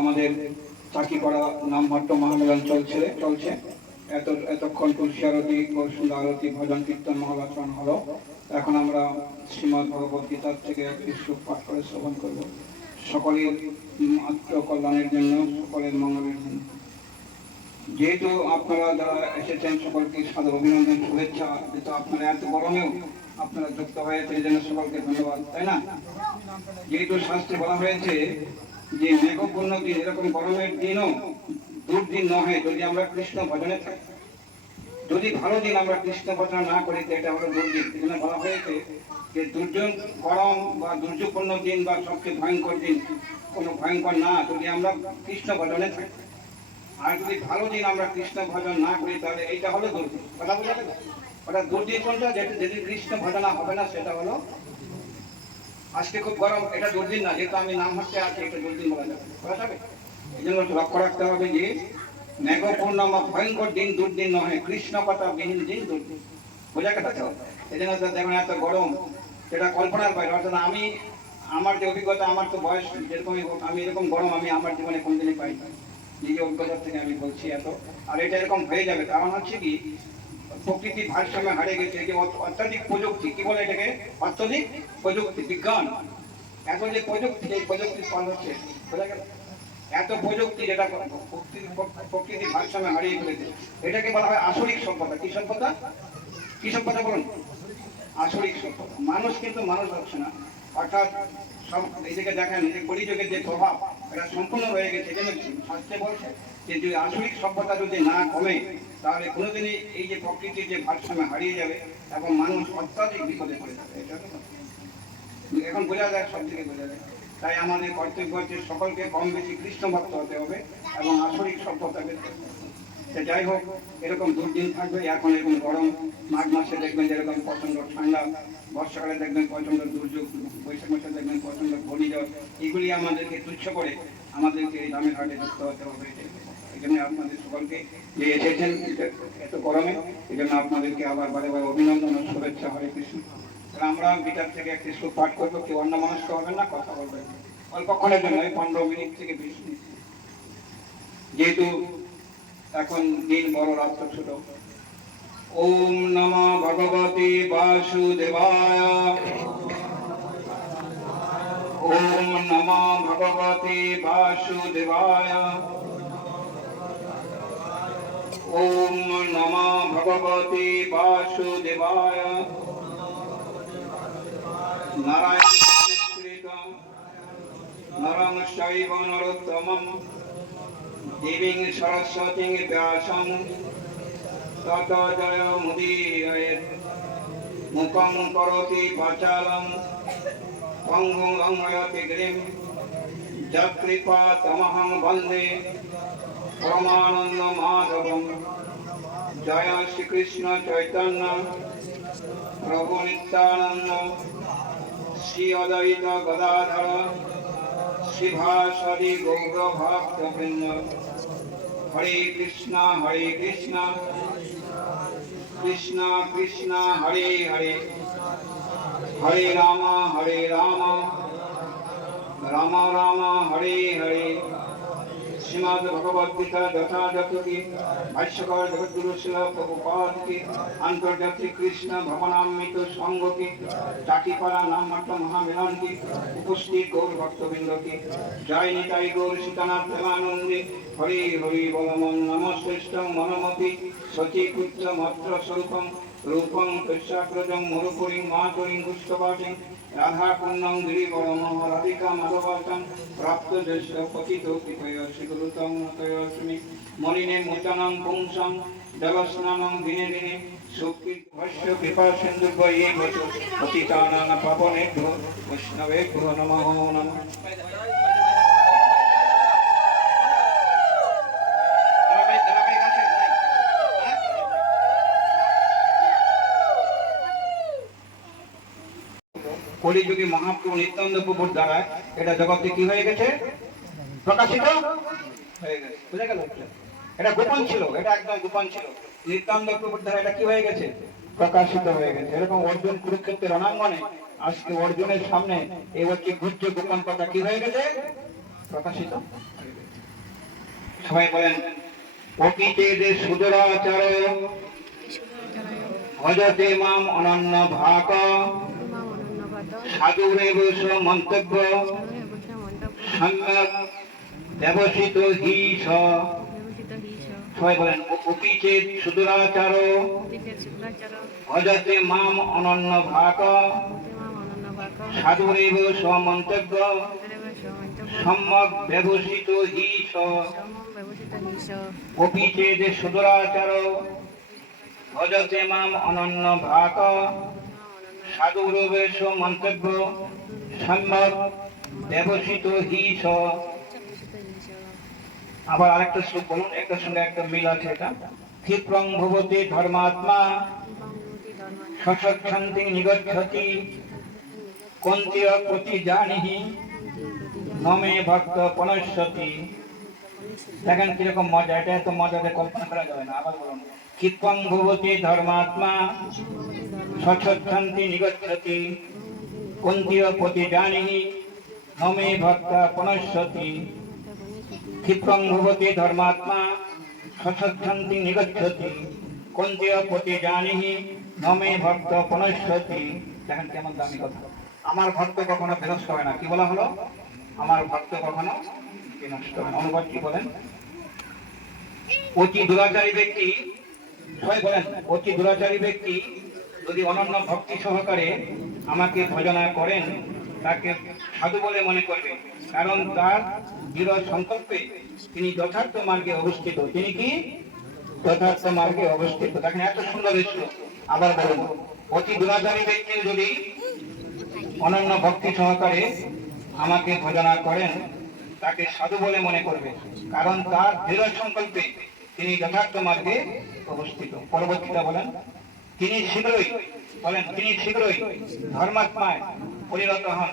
আমাদের চাকি করা নামমাত্র মহামেলন চলছে এতক্ষণ তুলসী আরতি সুন্দর আরতি ভজন কীর্তন মহাবাচন হলো। এখন আমরা শ্রীমদ্ ভগবত গীতার থেকে একটি শ্লোক পাঠ করে শ্রবণ করব, সকলের আত্মকল্যাণের জন্য, সকলের মঙ্গলের জন্য। যেহেতু আপনারা যারা এসেছেন সকলকে সাদর অভিনন্দন, শুভেচ্ছা। যেহেতু আপনারা এত গরমেও আপনারা যুক্ত হয়েছে, এই জন্য সকলকে ধন্যবাদ, তাই না? যেহেতু শাস্ত্রে বলা হয়েছে যে মেঘপূর্ণ দিন, এরকম গরমের দিনও দুর্দিন নহে যদি আমরা কৃষ্ণ ভজনে থাকি। যদি ভালো দিন আমরা কৃষ্ণ ভজন না করি তো এটা হলো দুর্দিন। এখানে বলা হয়েছে যে দুর্যোগ গরম বা দুর্যোগপূর্ণ দিন বা সবচেয়ে ভয়ঙ্কর দিন কোনো ভয়ঙ্কর না যদি আমরা কৃষ্ণ ভজনে থাকি। আর যদি ভালো দিন আমরা কৃষ্ণ ভজন না করি তাহলে এইটা হলো দুর্দিন। কথা বোঝা গেল? ওটা দুর্দিন কোনটা? যেটি কৃষ্ণ ভজনা হবে না সেটা হলো আজকে খুব গরম, এটা দুর্দিন না। যেহেতু আমি নাম হচ্ছে আছি, এটা দুর্দিন বলা যাবে। এই জন্য লক্ষ্য রাখতে হবে যে মেঘপূর্ণ বা ভয়ঙ্কর দিন দুর্দিন নয়, কৃষ্ণ কথা বিহীন দিন দুর্দিন। বোঝা গেছে? এই জন্য দেখুন এত গরম, সেটা কল্পনার বাইরে। অর্থাৎ আমি আমার যে অভিজ্ঞতা, আমার তো বয়স যেরকমই হোক, আমি এরকম গরম আমি আমার জীবনে কোনদিনই পাই না। নিজের অভিজ্ঞতার থেকে আমি বলছি এত। আর এটা এরকম হয়ে যাবে কারণ হচ্ছে কি, প্রকৃতির ভারসাম্য হারিয়ে গেছে। যে অত্যাধিক প্রযুক্তি, কি বলে এটাকে? অত্যাধিক প্রযুক্তি, বিজ্ঞান। এত যে প্রযুক্তি, এই প্রযুক্তির ফল হচ্ছে, বোঝা গেল? এত প্রযুক্তি যেটা প্রকৃতির ভারসাম্য হারিয়ে ফেলেছে, এটাকে বলা হয় আসরিক সভ্যতা। কি সভ্যতা? কি সভ্যতা বলুন? আসরিক সভ্যতা। মানুষ কিন্তু মানুষ হচ্ছে না। অর্থাৎ সব এদিকে দেখেন যে কলিযুগের যে প্রভাব এটা সম্পূর্ণ হয়ে গেছে। যেন শাস্ত্রে বলছে যে যদি আসরিক সভ্যতা যদি না কমে তাহলে কোনোদিনই এই যে প্রকৃতির যে ভারসাম্য হারিয়ে যাবে এবং মানুষ অত্যাধিক বিপদে পড়ে যাবে। এটা এখন বোঝা যায়, সব দিকে বোঝা যায়। তাই আমাদের কর্তব্য হচ্ছে সকলকে কম বেশি কৃষ্ণ ভক্ত হতে হবে এবং আসরিক সভ্যতাকে। যাই হোক, এরকম দুর্দিন থাকবে। এখন এরকম গরম, মাঘ মাসে দেখবেন যেরকম প্রচন্ড ঠান্ডা, বর্ষাকালে দেখবেন প্রচন্ড দুর্যোগ, বৈশাখ মাসে দেখবেন প্রচন্ড ঘূর্ণিঝড়। এগুলি আমাদেরকে তুচ্ছ করে আমাদেরকে এই দামের ঘাটে যুক্ত হতে হবে। এই জন্য আপনাদের সকলকে যে এসেছেন এত গরমে, এই জন্য আপনাদেরকে আবার বারে বারে অভিনন্দন ও শুভেচ্ছা। হরে কৃষ্ণ। আমরা গীতার থেকে একটি শ্লোক পাঠ করবো, কেউ অন্য মানুষ হবেন না, কথা বলবেন অল্পক্ষণের জন্য, 15 মিনিট থেকে 20 মিনিট, যেহেতু এখন দিন বড়, রাত্র ছোট। ওম নমো ভগবতে বাসুদেবায়। ওম নমো ভগবতে বাসুদেবায়। ওম নমো ভগবতে বাসুদেবায়। নারায়ণ নমস্কৃতম নরং চৈব নরোত্তমম দেবীং সরস্বতীং ব্যাসং ততো জয়মুদীরয়েৎ। মুখং করোতি বাচালং পঙ্গুং লঙ্ঘয়তি গিরিং যৎকৃপাতমহং বন্দে পরমানন্দ মাধবম। জয় শ্রীকৃষ্ণ চৈতন্য প্রভু নিত্যানন্দ শ্রী অদ্বৈত গদাধর শ্রীভাসরি গৌর ভক্তবৃন্দ। হরে কৃষ্ণ কৃষ্ণ কৃষ্ণ হরে হরে, হরে রাম রাম রাম হরে হরে। শ্রীমদ্ ভগবদ গীতা যথাযথ কি ভাষ্যকার জগদ্গুরু শিল প্রভুপাদ কি আন্তর্জাতিক কৃষ্ণ ভবনামৃত সংঘ কি টাকিপাড়া নামমাত্র মহামিলন কি উপস্থিত গৌর ভক্তবৃন্দ কি জয় নিতাই গৌর সীতানাথ প্রেমানন্দে। হরি হরি বলমন নমশ্রেষ্ঠং মনমতি সচিপুত্র মাত্র স্বরূপং রূপং কৃষ্ণাগ্রজং মরুপুরীং মাতুরীং পুষ্পবাসীং রাধা কুন্নং গিরিবরম রাধিকা মাধবাসং প্রাপ্ত জ্যেষ্ঠ পতিত কৃপয় শ্রীগুরুতং নতয়স্মি মলিনে মোচনং পুংসং জলস্নানং দিনে দিনে সুকৃত ভস্য কৃপা সিন্ধুভ্যয়ে বচো পতিতানাং পাবনেভ্যো বৈষ্ণবেভ্যো নমঃ নমঃ। কলিযুগে মহাপ্রভু নিত্যানন্দ প্রভুর দ্বারা এটা জগতে কি হয়ে গেছে, প্রকাশিত হয়ে গেছে। বুঝা গেল? এটা গোপন ছিল, এটা একদম গোপন ছিল। নিত্যানন্দ প্রভুর দ্বারা এটা কি হয়ে গেছে, প্রকাশিত হয়ে গেছে। এরকম অর্জুন কুরুক্ষেত্রের রণাঙ্গনে আজকে অর্জুনের সামনে এই হচ্ছে গুহ্য গোপন কথা কি হয়ে গেছে, প্রকাশিত। সবাই বলেন অপিতে যে সুদরাচার ভজতে মাম অনন্য ভাক সাধুরেব মন্তব্য সম্যক ব্যবসিত হিস। সবাই বলেন অপিতে সুদরাচার ভজতে মাম অনন্য ভাক সাধুরেব মন্তব্য সম্যক ব্যবসিত হিস। অপিতে সুদরাচার ভজতে মাম অনন্য ভাক সাধুরবেশ মন্তব্য সম্যক ব্যবসিত হিস। আবার আরেকটা শ্লোক বলুন, একটার সঙ্গে একটা মিল আছে। এটা ক্ষিপ্রং ভবতি ধর্মাত্মা সশান্তি নিগচ্ছতি কন্তীয় প্রতি জানিহি নমে ভক্ত পনশ্যতি। দেখেন কিরকম মজা, এটা এত মজাতে কল্পনা করা যাবে না। আবার বলুন ক্ষিপ্রং ভবতি ধর্মাত্মা সশান্তি নিগচ্ছতি কন্তীয় প্রতি জানিহি নমে ভক্ত পনশ্যতি। ক্ষিপ্রং ভবতি ধর্মাত্মা সশান্তি নিগচ্ছতি কন্তীয় প্রতি জানিহি নমে ভক্ত পনশ্যতি। দেখেন কেমন দামি কথা। আমার ভক্ত কখনো বিনষ্ট হয় না। কি বলা হলো? আমার ভক্ত কখনো বিনষ্ট হয় না। অনুবাদ কি বলেন? অতি দুরাচারী ব্যক্তি, সবাই বলেন অতি দুরাচারী ব্যক্তি যদি অনন্য ভক্তি সহকারে আমাকে ভজনা করেন তাকে সাধু বলে মনে করবে, কারণ তার দৃঢ় সংকল্পে তিনি যথার্থ মার্গে অবস্থিত। তিনি কি যথার্থ মার্গে অবস্থিত। দেখেন এত সুন্দর শ্লোক। আবার বলুন, অতি দুরাচারী ব্যক্তি যদি অনন্য ভক্তি সহকারে আমাকে ভজনা করেন, তাকে সাধু বলে মনে করবে, কারণ তার দৃঢ় সংকল্পে তিনি যথার্থ মার্গে অবস্থিত। পরবর্তীটা বলেন, তিনি শীঘ্রই তিনি শীঘ্রই ধর্মাত্মায় পরিণত হন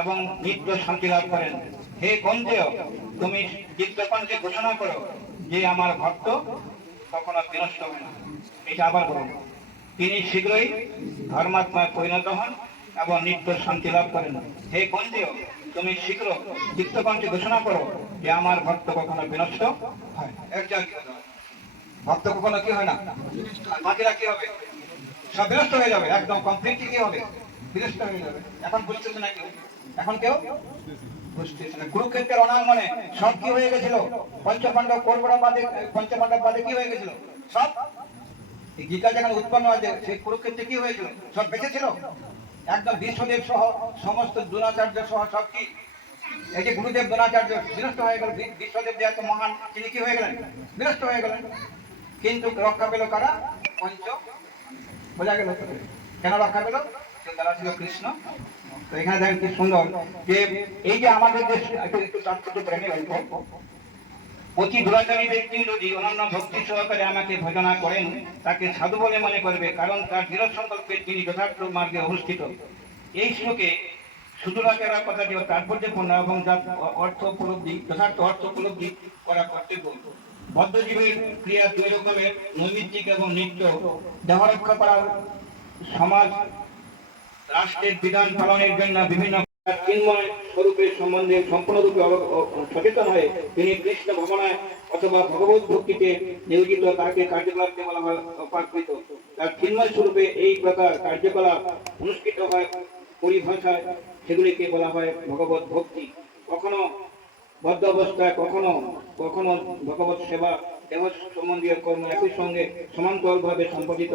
এবং নিত্য শান্তি লাভ করেন। হে কঞ্জেয়, তুমি চিত্তকণ্ঠে ঘোষণা করো যে আমার ভক্ত কখনো বিনষ্ট হবে না। এটা আবার বলুন, তিনি শীঘ্রই ধর্মাত্মায় পরিণত হন এবং নিত্য শান্তি লাভ করেন। হে কঞ্জেয়, তুমি শীঘ্র চিত্তকণ্ঠে ঘোষণা করো যে আমার ভক্ত কখনো বিনষ্ট হয় না। এক জায়গায় ভক্ত কখনো কি হয় না, বাকিরা কি হবে, সব বিনষ্ট হয়ে যাবে, একদম কমপ্লিটলি কি হবে, বিনষ্ট হয়ে যাবে। এখন বুঝতেছে না কেউ, এখন কেউ বুঝতেছে না। কুরুক্ষেত্রের অনাগমনে সব কি হয়ে গেছিল, পঞ্চপাণ্ডব কৌরবরা বাদে, পঞ্চপাণ্ডব বাদে কি হয়ে গেছিল সব। এই গীতা যেখানে উৎপন্ন হয়েছে সেই কুরুক্ষেত্রে কি হয়েছিল, সব বেঁচে ছিল একদম। বিশ্বদেব সহ সমস্ত দ্রোণাচার্য সহ সব কি, এই যে গুরুদেব দ্রোণাচার্য বিনষ্ট হয়ে গেল, বিশ্বদেব যে এত মহান তিনি কি হয়ে গেলেন, বিনষ্ট হয়ে গেলেন। কিন্তু রক্ষা পেল কারা, পঞ্চ, বোঝা গেল কেন রক্ষা পেল, তারা ছিল কৃষ্ণ। তো এখানে দেখেন কি সুন্দর যে এই যে আমাদের দেশ একটু চারটি প্রেমে গল্প। অতি দুরাচারী ব্যক্তি যদি অনন্য ভক্তি সহকারে আমাকে ভজনা করেন, তাকে সাধু বলে মনে করবে, কারণ তার দৃঢ় সংকল্পে তিনি যথার্থ মার্গে অবস্থিত। এই শ্লোকে সুদূরাচারের কথাটি তাৎপর্যপূর্ণ এবং যার অর্থ উপলব্ধি, যথার্থ অর্থ উপলব্ধি করা কর্তব্য। বদ্ধজীবের ক্রিয়া দুই রকমের, নৈমিত্তিক এবং নিত্য। দেহ রক্ষা করার সমাজ রাষ্ট্রের বিধান পালনের জন্য বিভিন্ন চিন্ময় স্বরূপের সম্বন্ধে সম্পূর্ণরূপে সচেতন হয়ে তিনি কৃষ্ণ ভাবনায় অথবা ভগবত ভক্তিতে নিয়োজিত, তাকে কার্যকলাপকে বলা হয় অপাকৃত। তার চিন্ময় স্বরূপে এই প্রকার কার্যকলাপ অনুষ্ঠিত হয় পরিভাষায়, সেগুলিকে বলা হয় ভগবত ভক্তি। কখনো বদ্ধ অবস্থায়, কখনো কখনো ভগবত সেবা, দেহ সম্বন্ধীয় কর্ম একই সঙ্গে সমান্তরালভাবে সম্পাদিত